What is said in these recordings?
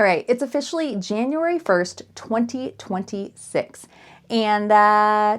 All right, it's officially January 1st, 2026. And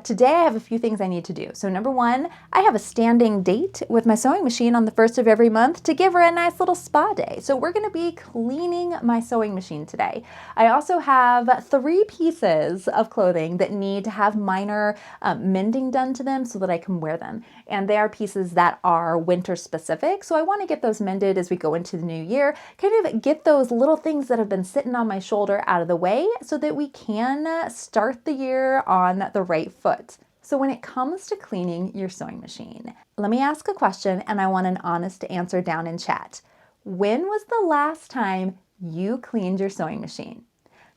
today I have a few things I need to do. So number one, I have a standing date with my sewing machine on the first of every month to give her a nice little spa day. So we're gonna be cleaning my sewing machine today. I also have 3 pieces of clothing that need to have minor mending done to them so that I can wear them. And they are pieces that are winter specific. So I wanna get those mended as we go into the new year, kind of get those little things that have been sitting on my shoulder out of the way so that we can start the year on the right foot. So when it comes to cleaning your sewing machine, let me ask a question and I want an honest answer down in chat. When was the last time you cleaned your sewing machine?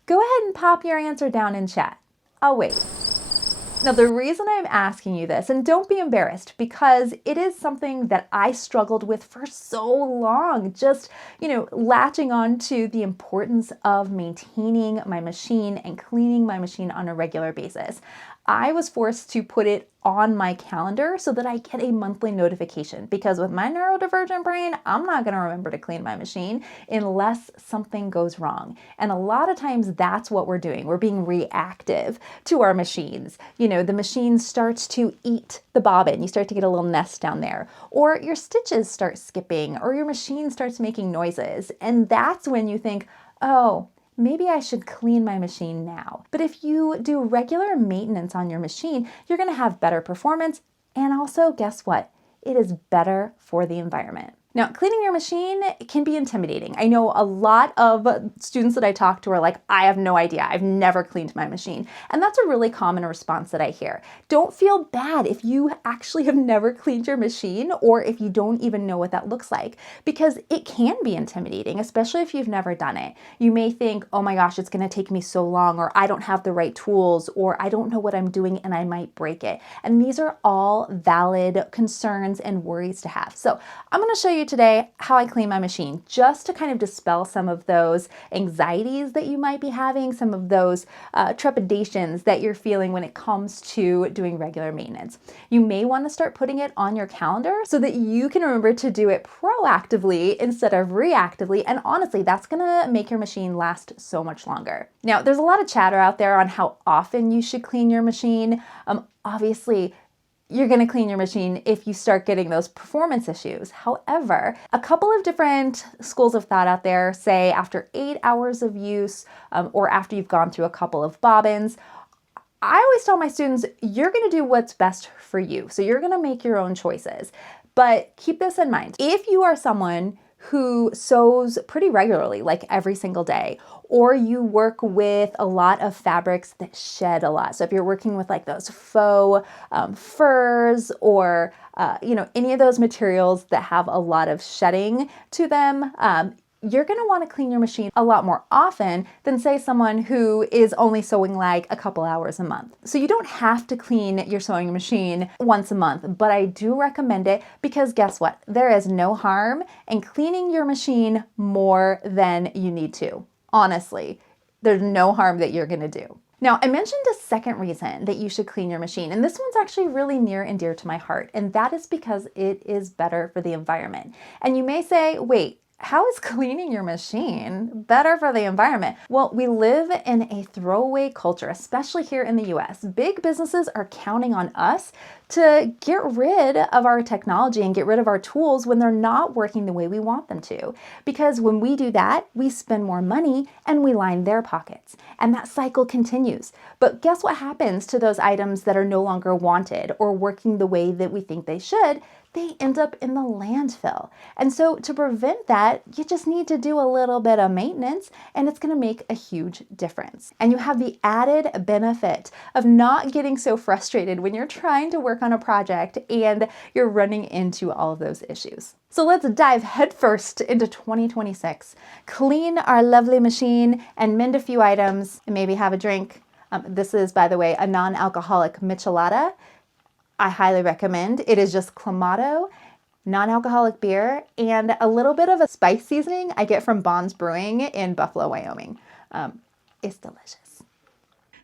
Go ahead and pop your answer down in chat. I'll wait. Now, the reason I'm asking you this, and don't be embarrassed, because it is something that I struggled with for so long, just, latching on to the importance of maintaining my machine and cleaning my machine on a regular basis. I was forced to put it on my calendar so that I get a monthly notification, because with my neurodivergent brain, I'm not going to remember to clean my machine unless something goes wrong. And a lot of times that's what we're doing. We're being reactive to our machines. The machine starts to eat the bobbin. You start to get a little nest down there, or your stitches start skipping, or your machine starts making noises. And that's when you think, oh, maybe I should clean my machine now. But if you do regular maintenance on your machine, you're going to have better performance. And also, guess what? It is better for the environment. Now, cleaning your machine can be intimidating. I know a lot of students that I talk to are like, I have no idea. I've never cleaned my machine. And that's a really common response that I hear. Don't feel bad if you actually have never cleaned your machine or if you don't even know what that looks like, because it can be intimidating, especially if you've never done it. You may think, oh my gosh, it's going to take me so long, or I don't have the right tools, or I don't know what I'm doing and I might break it. And these are all valid concerns and worries to have. So I'm going to show you today how I clean my machine, just to kind of dispel some of those anxieties that you might be having, some of those trepidations that you're feeling when it comes to doing regular maintenance. You may want to start putting it on your calendar so that you can remember to do it proactively instead of reactively. And honestly, that's going to make your machine last so much longer. Now, there's a lot of chatter out there on how often you should clean your machine. Obviously, you're going to clean your machine if you start getting those performance issues. However, a couple of different schools of thought out there say after 8 hours of use, or after you've gone through a couple of bobbins. I always tell my students, you're going to do what's best for you. So you're going to make your own choices. But keep this in mind. If you are someone who sews pretty regularly, like every single day, or you work with a lot of fabrics that shed a lot. So if you're working with like those faux furs, or any of those materials that have a lot of shedding to them, you're going to want to clean your machine a lot more often than, say, someone who is only sewing like a couple hours a month. So you don't have to clean your sewing machine once a month, but I do recommend it, because guess what? There is no harm in cleaning your machine more than you need to. Honestly, there's no harm that you're going to do. Now, I mentioned a second reason that you should clean your machine, and this one's actually really near and dear to my heart, and that is because it is better for the environment. And you may say, wait, how is cleaning your machine better for the environment? Well, we live in a throwaway culture, especially here in the US. Big businesses are counting on us to get rid of our technology and get rid of our tools when they're not working the way we want them to. Because when we do that, we spend more money and we line their pockets. And that cycle continues. But guess what happens to those items that are no longer wanted or working the way that we think they should? They end up in the landfill. And so to prevent that, you just need to do a little bit of maintenance, and it's going to make a huge difference. And you have the added benefit of not getting so frustrated when you're trying to work on a project and you're running into all of those issues. So let's dive headfirst into 2026, clean our lovely machine and mend a few items and maybe have a drink. This is, by the way, a non-alcoholic michelada. I highly recommend. It is just Clamato, non-alcoholic beer, and a little bit of a spice seasoning I get from Bond's Brewing in Buffalo, Wyoming. It's delicious.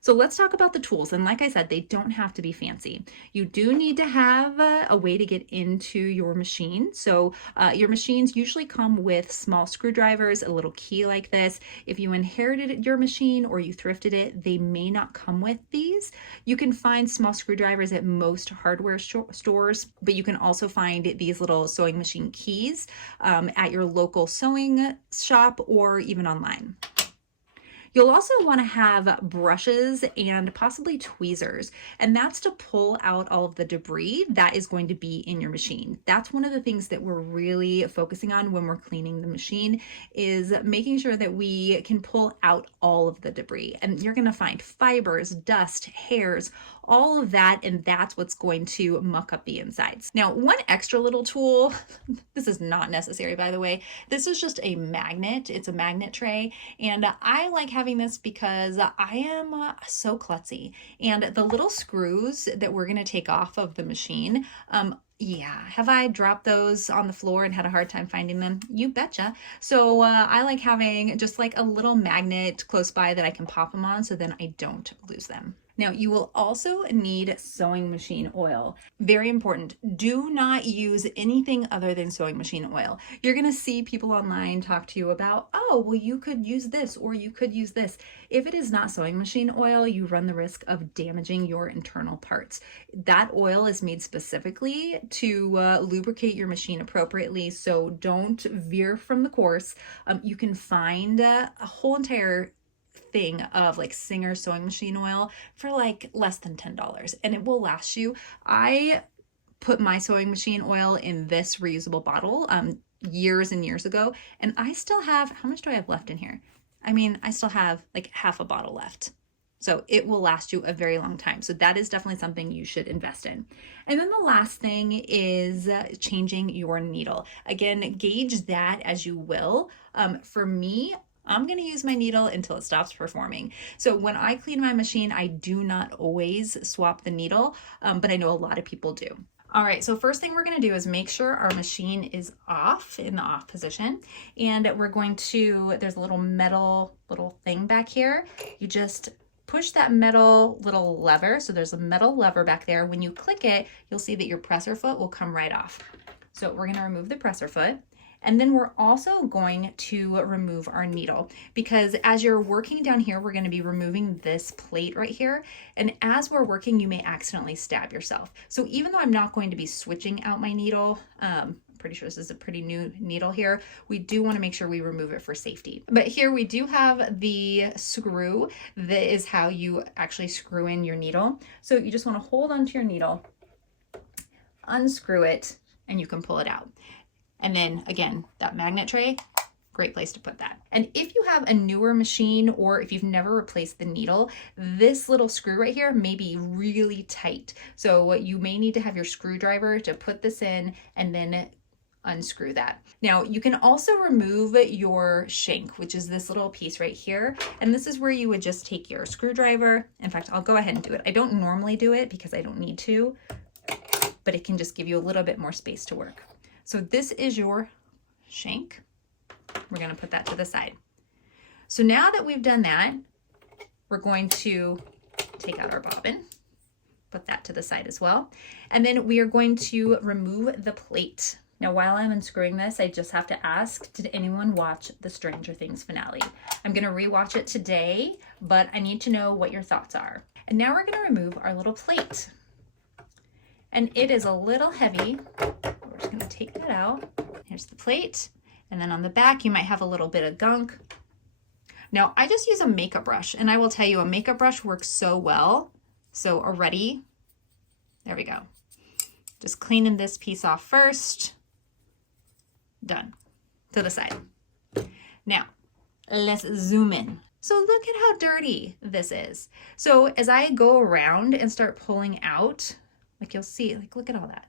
So let's talk about the tools. And like I said, they don't have to be fancy. You do need to have a way to get into your machine. So your machines usually come with small screwdrivers, a little key like this. If you inherited your machine or you thrifted it, they may not come with these. You can find small screwdrivers at most hardware stores, but you can also find these little sewing machine keys at your local sewing shop or even online. You'll also want to have brushes and possibly tweezers, and that's to pull out all of the debris that is going to be in your machine. That's one of the things that we're really focusing on when we're cleaning the machine, is making sure that we can pull out all of the debris. And you're going to find fibers, dust, hairs, all of that, and that's what's going to muck up the insides. Now, one extra little tool, this is not necessary by the way, this is just a magnet. It's a magnet tray, and I like having this because I am so klutzy, and the little screws that we're going to take off of the machine, yeah, have I dropped those on the floor and had a hard time finding them? You betcha. So I like having just like a little magnet close by that I can pop them on so then I don't lose them. Now, you will also need sewing machine oil. Very important. Do not use anything other than sewing machine oil. You're going to see people online talk to you about, oh, well, you could use this or you could use this. If it is not sewing machine oil, you run the risk of damaging your internal parts. That oil is made specifically to lubricate your machine appropriately, so don't veer from the course. You can find a whole entire thing of like Singer sewing machine oil for like less than $10, and it will last you. I put my sewing machine oil in this reusable bottle years and years ago, and I still have, how much do I have left in here? I mean, I still have like half a bottle left. So it will last you a very long time. So that is definitely something you should invest in. And then the last thing is changing your needle. Again, gauge that as you will. For me, I'm going to use my needle until it stops performing. So when I clean my machine, I do not always swap the needle, but I know a lot of people do. All right, so first thing we're going to do is make sure our machine is off, in the off position. And we're going to, there's a little metal thing back here. You just push that metal little lever. So there's a metal lever back there. When you click it, you'll see that your presser foot will come right off. So we're going to remove the presser foot. And then we're also going to remove our needle, because as you're working down here, we're going to be removing this plate right here. And as we're working, you may accidentally stab yourself. So even though I'm not going to be switching out my needle, pretty sure this is a pretty new needle here, we do want to make sure we remove it for safety. But here we do have the screw. That is how you actually screw in your needle. So you just want to hold onto your needle, unscrew it, and you can pull it out. And then again, that magnet tray, great place to put that. And if you have a newer machine, or if you've never replaced the needle, this little screw right here may be really tight. So you may need to have your screwdriver to put this in and then unscrew that. Now you can also remove your shank, which is this little piece right here. And this is where you would just take your screwdriver. In fact, I'll go ahead and do it. I don't normally do it because I don't need to, but it can just give you a little bit more space to work. So this is your shank. We're going to put that to the side. So now that we've done that, we're going to take out our bobbin, put that to the side as well. And then we are going to remove the plate. Now, while I'm unscrewing this, I just have to ask, did anyone watch the Stranger Things finale? I'm going to rewatch it today, but I need to know what your thoughts are. And now we're going to remove our little plate. And it is a little heavy. We're just going to take that out. Here's the plate. And then on the back, you might have a little bit of gunk. Now, I just use a makeup brush, and I will tell you, a makeup brush works so well. So already, there we go. Just cleaning this piece off first. Done. To the side. Now, let's zoom in. So look at how dirty this is. So as I go around and start pulling out, like you'll see, like look at all that.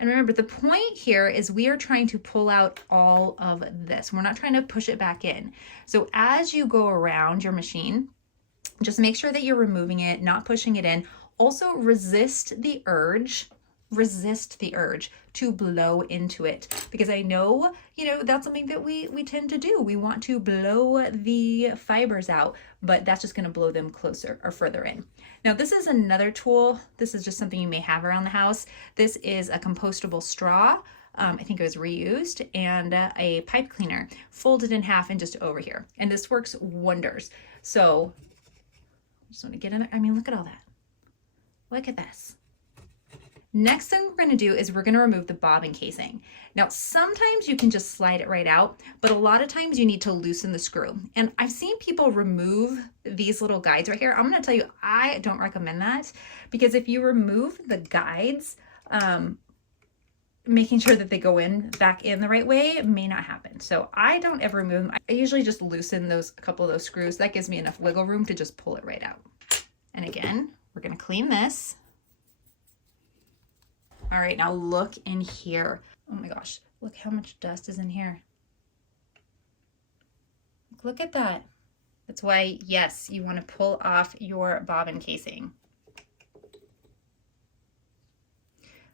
And remember, the point here is we are trying to pull out all of this. We're not trying to push it back in. So as you go around your machine, just make sure that you're removing it, not pushing it in. Also resist the urge to blow into it, because I know you know, that's something that we tend to do. We want to blow the fibers out, but that's just going to blow them closer or further in. Now, this is another tool. This is just something you may have around the house. This is a compostable straw. I think it was reused, and a pipe cleaner folded in half and just over here. And this works wonders. So I just want to get in there. I mean, look at all that. Look at this. Next thing we're going to do is we're going to remove the bobbin casing. Now, sometimes you can just slide it right out, but a lot of times you need to loosen the screw. And I've seen people remove these little guides right here. I'm going to tell you, I don't recommend that, because if you remove the guides, making sure that they go in back in the right way may not happen. So I don't ever remove them. I usually just loosen a couple of those screws. That gives me enough wiggle room to just pull it right out. And again, we're going to clean this. All right, now look in here. Oh my gosh, look how much dust is in here. Look at that. That's why, yes, you want to pull off your bobbin casing.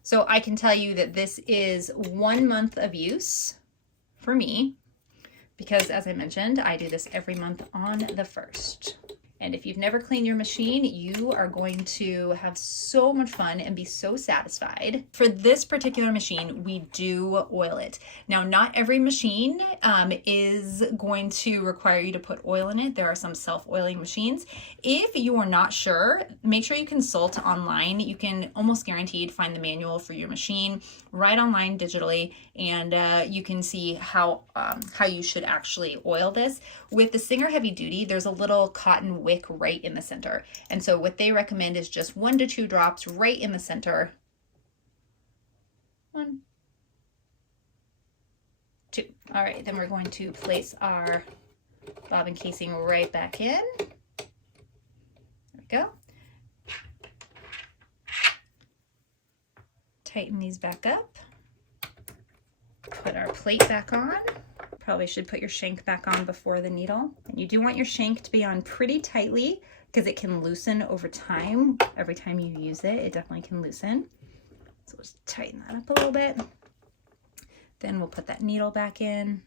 So I can tell you that this is 1 month of use for me, because as I mentioned, I do this every month on the 1st. And if you've never cleaned your machine, you are going to have so much fun and be so satisfied. For this particular machine, we do oil it. Now, not every machine is going to require you to put oil in it. There are some self-oiling machines. If you are not sure, make sure you consult online. You can almost guaranteed find the manual for your machine right online digitally, and you can see how you should actually oil this. With the Singer Heavy Duty, there's a little cotton wick right in the center. And so what they recommend is just 1 to 2 drops right in the center. 1, 2. All right, then we're going to place our bobbin casing right back in. There we go. Tighten these back up. Put our plate back on. Probably should put your shank back on before the needle. And you do want your shank to be on pretty tightly, because it can loosen over time. Every time you use it, it definitely can loosen. So let's tighten that up a little bit. Then we'll put that needle back in.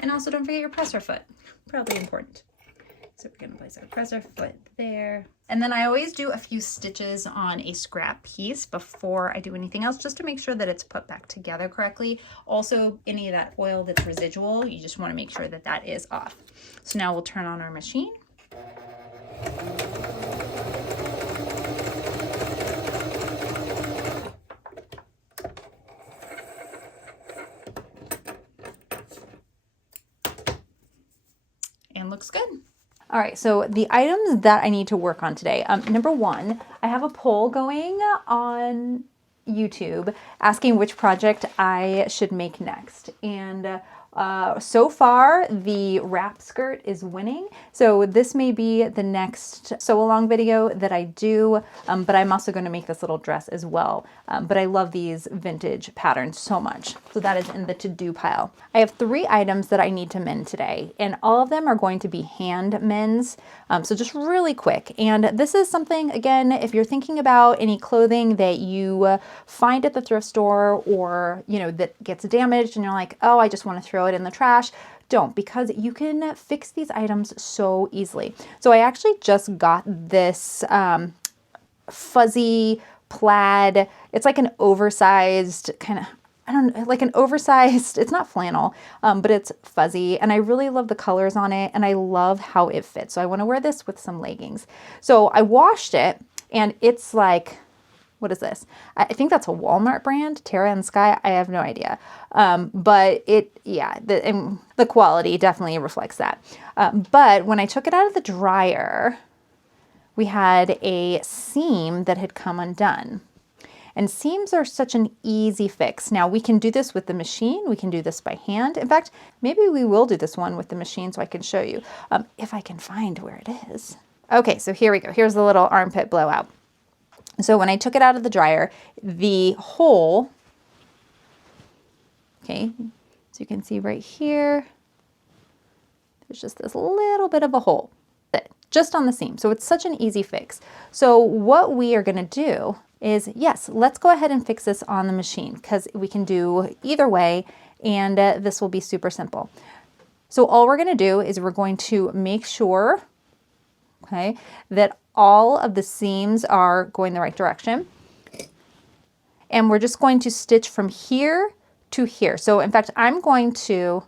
And also don't forget your presser foot, probably important. So we're gonna place our presser foot there. And then I always do a few stitches on a scrap piece before I do anything else, just to make sure that it's put back together correctly. Also, any of that oil that's residual, you just wanna make sure that that is off. So now we'll turn on our machine. And looks good. All right, so the items that I need to work on today. Number 1, I have a poll going on YouTube asking which project I should make next. And so far, the wrap skirt is winning. So this may be the next sew along video that I do, but I'm also going to make this little dress as well. But I love these vintage patterns so much. So that is in the to-do pile. I have 3 items that I need to mend today, and all of them are going to be hand mends. So just really quick. And this is something, again, if you're thinking about any clothing that you find at the thrift store, or, you know, that gets damaged and you're like, oh, I just want to throw it in the trash. Don't, because you can fix these items so easily. So I actually just got this fuzzy plaid. It's like an oversized kind of, I don't know, like an oversized, it's not flannel, but it's fuzzy, and I really love the colors on it, and I love how it fits. So I want to wear this with some leggings. So I washed it, and it's like, what is this? I think that's a Walmart brand, Terra and Sky. I have no idea. But it, yeah, the quality definitely reflects that. But when I took it out of the dryer, we had a seam that had come undone. And seams are such an easy fix. Now we can do this with the machine. We can do this by hand. In fact, maybe we will do this one with the machine so I can show you if I can find where it is. Okay, so here we go. Here's the little armpit blowout. So when I took it out of the dryer, the hole, okay, so you can see right here, there's just this little bit of a hole, just on the seam. So it's such an easy fix. So what we are gonna do is, yes, let's go ahead and fix this on the machine, because we can do either way and this will be super simple. So all we're going to do is we're going to make sure, okay, that all of the seams are going the right direction. And we're just going to stitch from here to here. So in fact, I'm going to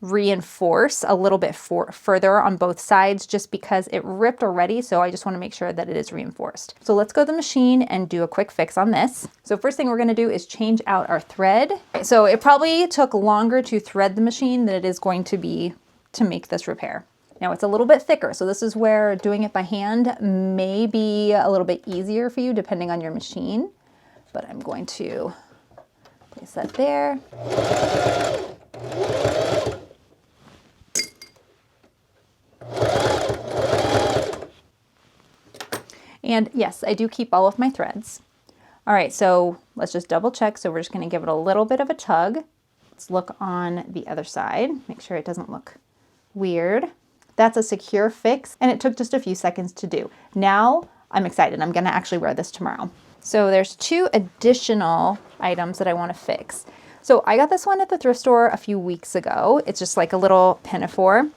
reinforce a little bit further on both sides just because it ripped already. So I just want to make sure that it is reinforced. So let's go to the machine and do a quick fix on this. So first thing we're going to do is change out our thread. So it probably took longer to thread the machine than it is going to be to make this repair. Now it's a little bit thicker, so this is where doing it by hand may be a little bit easier for you depending on your machine, but I'm going to place that there. And yes, I do keep all of my threads. All right, so let's just double check. So we're just going to give it a little bit of a tug. Let's look on the other side, make sure it doesn't look weird. That's a secure fix, and it took just a few seconds to do. Now I'm excited. I'm going to actually wear this tomorrow. So there's 2 additional items that I want to fix. So I got this one at the thrift store a few weeks ago. It's just like a little pinafore.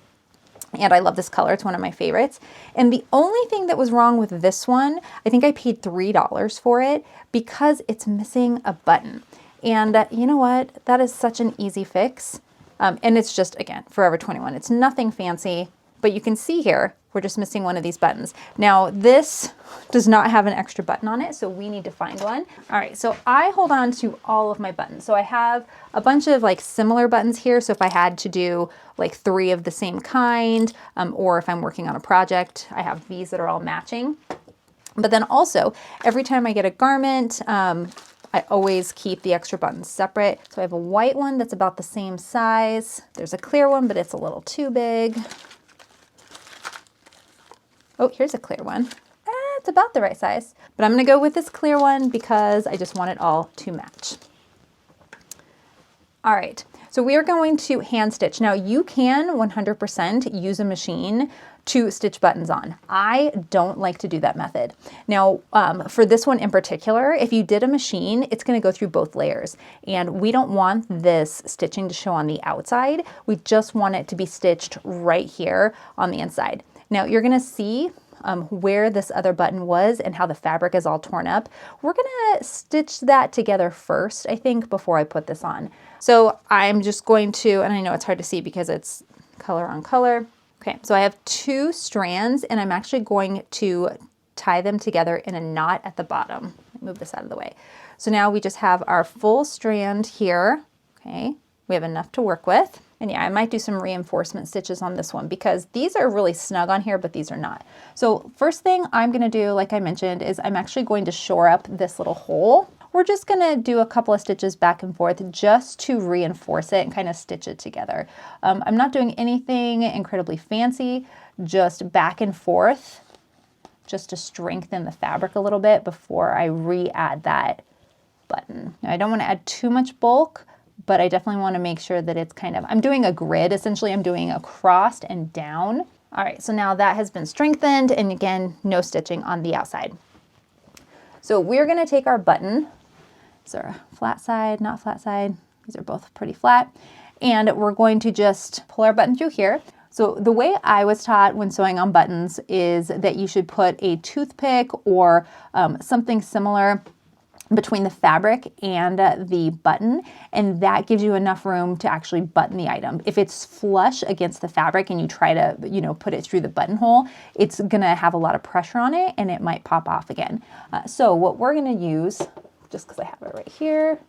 And I love this color. It's one of my favorites. And the only thing that was wrong with this one, I think I paid $3 for it because it's missing a button. And you know what? That is such an easy fix. And it's just, again, Forever 21. It's nothing fancy, but you can see here, we're just missing one of these buttons. Now this does not have an extra button on it, so we need to find one. All right, so I hold on to all of my buttons. So I have a bunch of like similar buttons here. So if I had to do like 3 of the same kind, or if I'm working on a project, I have these that are all matching. But then also, every time I get a garment, I always keep the extra buttons separate. So I have a white one that's about the same size. There's a clear one, but it's a little too big. Oh, here's a clear one. It's about the right size, but I'm gonna go with this clear one because I just want it all to match. All right, so we are going to hand stitch. Now you can 100% use a machine to stitch buttons on. I don't like to do that method. Now, for this one in particular, if you did a machine, it's gonna go through both layers, and we don't want this stitching to show on the outside. We just want it to be stitched right here on the inside. Now you're gonna see where this other button was and how the fabric is all torn up. We're gonna stitch that together first, I think, before I put this on. So I'm just going to, and I know it's hard to see because it's color on color. Okay, so I have 2 strands and I'm actually going to tie them together in a knot at the bottom. Move this out of the way. So now we just have our full strand here. Okay, we have enough to work with. And yeah, I might do some reinforcement stitches on this one because these are really snug on here, but these are not. So first thing I'm gonna do, like I mentioned, is I'm actually going to shore up this little hole. We're just gonna do a couple of stitches back and forth just to reinforce it and kind of stitch it together. I'm not doing anything incredibly fancy, just back and forth, just to strengthen the fabric a little bit before I re-add that button. Now, I don't wanna add too much bulk, but I definitely want to make sure that it's kind of, I'm doing a grid. Essentially, I'm doing across and down. All right, so now that has been strengthened, and again, no stitching on the outside. So we're going to take our button. These are flat side, not flat side. These are both pretty flat. And we're going to just pull our button through here. So the way I was taught when sewing on buttons is that you should put a toothpick or something similar between the fabric and the button, and that gives you enough room to actually button the item. If it's flush against the fabric and you try to, put it through the buttonhole, it's gonna have a lot of pressure on it and it might pop off again. So what we're gonna use, just because I have it right here,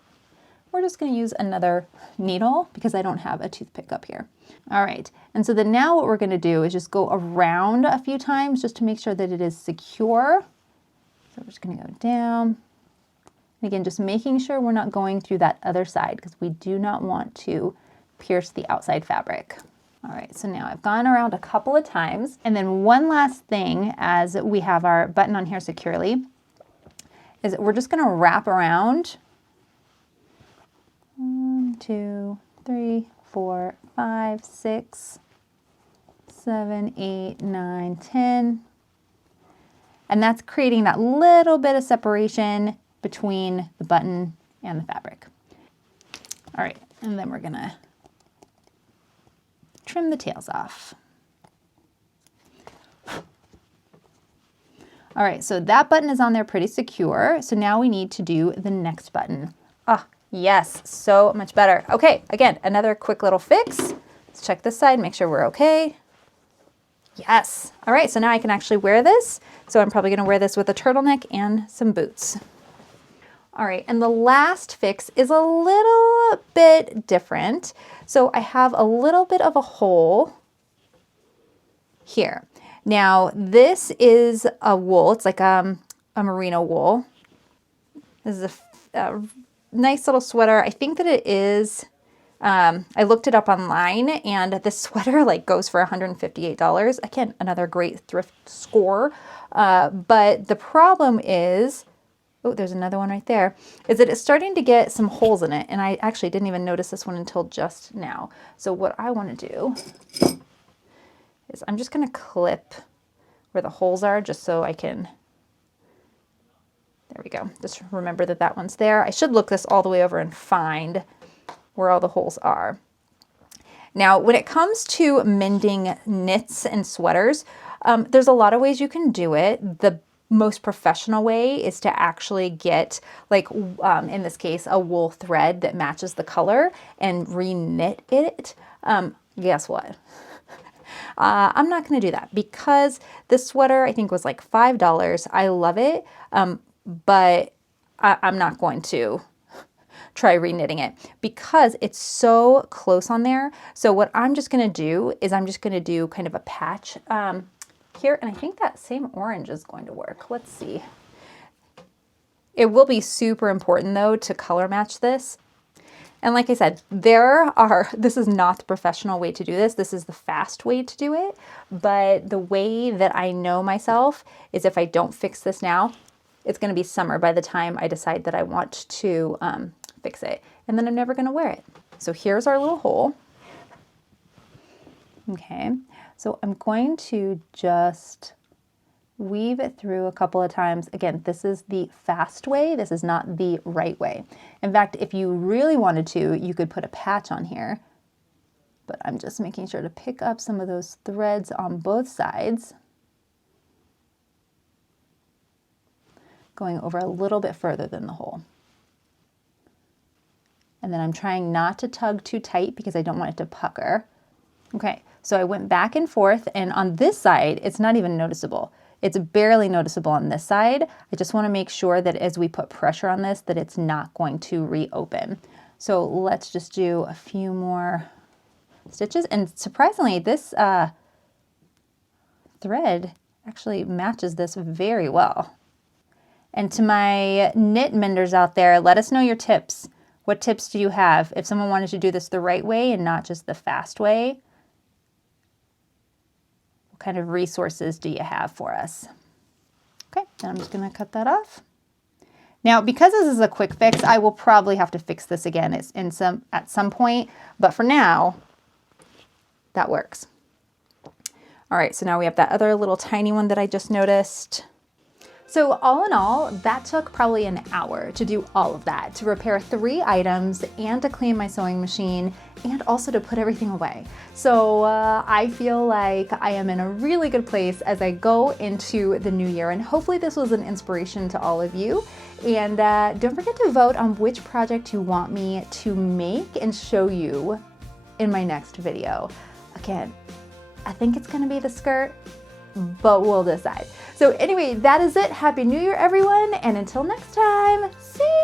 we're just gonna use another needle because I don't have a toothpick up here. All right, and so then now what we're gonna do is just go around a few times just to make sure that it is secure. So we're just gonna go down. Again, just making sure we're not going through that other side because we do not want to pierce the outside fabric. All right, so now I've gone around a couple of times. And then one last thing as we have our button on here securely is that we're just gonna wrap around 1, 2, 3, 4, 5, 6, 7, 8, 9, 10. And that's creating that little bit of separation between the button and the fabric. All right, And then we're gonna trim the tails off. All right, so that button is on there pretty secure. So now we need to do the next button. Ah, yes, so much better. Okay, again, another quick little fix. Let's check this side, make sure we're okay. Yes. All right, so now I can actually wear this. So I'm probably gonna wear this with a turtleneck and some boots. All right, and the last fix is a little bit different. So I have a little bit of a hole here. Now this is a wool, it's like a merino wool. This is a nice little sweater. I think that it is, I looked it up online and this sweater like goes for $158. Again, another great thrift score. But the problem is, oh, there's another one right there, is that it's starting to get some holes in it. And I actually didn't even notice this one until just now. So what I want to do is I'm just going to clip where the holes are just so I can, there we go. Just remember that that one's there. I should look this all the way over and find where all the holes are. Now, when it comes to mending knits and sweaters, there's a lot of ways you can do it. The most professional way is to actually get, like in this case, a wool thread that matches the color and re-knit it. Guess what? I'm not going to do that because this sweater I think was like $5. I love it, but I'm not going to try re-knitting it because it's so close on there. So what I'm just going to do is I'm just going to do kind of a patch here, and I think that same orange is going to work. Let's see. It will be super important though to color match this. And like I said, this is not the professional way to do this. This is the fast way to do it. But the way that I know myself is if I don't fix this now, it's going to be summer by the time I decide that I want to fix it. And then I'm never going to wear it. So here's our little hole. Okay, so I'm going to just weave it through a couple of times. Again, this is the fast way. This is not the right way. In fact, if you really wanted to, you could put a patch on here, but I'm just making sure to pick up some of those threads on both sides, going over a little bit further than the hole. And then I'm trying not to tug too tight because I don't want it to pucker. Okay, so I went back and forth, and on this side, it's not even noticeable. It's barely noticeable on this side. I just want to make sure that as we put pressure on this, that it's not going to reopen. So let's just do a few more stitches. And surprisingly, this thread actually matches this very well. And to my knit menders out there, let us know your tips. What tips do you have? If someone wanted to do this the right way and not just the fast way, what kind of resources do you have for us? Okay, then I'm just gonna cut that off. Now, because this is a quick fix, I will probably have to fix this again at some point, but for now, that works. All right, so now we have that other little tiny one that I just noticed. So all in all, that took probably an hour to do all of that, to repair 3 items and to clean my sewing machine and also to put everything away. So I feel like I am in a really good place as I go into the new year, and hopefully this was an inspiration to all of you. And don't forget to vote on which project you want me to make and show you in my next video. Again, I think it's gonna be the skirt, but we'll decide. So anyway, that is it. Happy New Year, everyone. And until next time, see ya.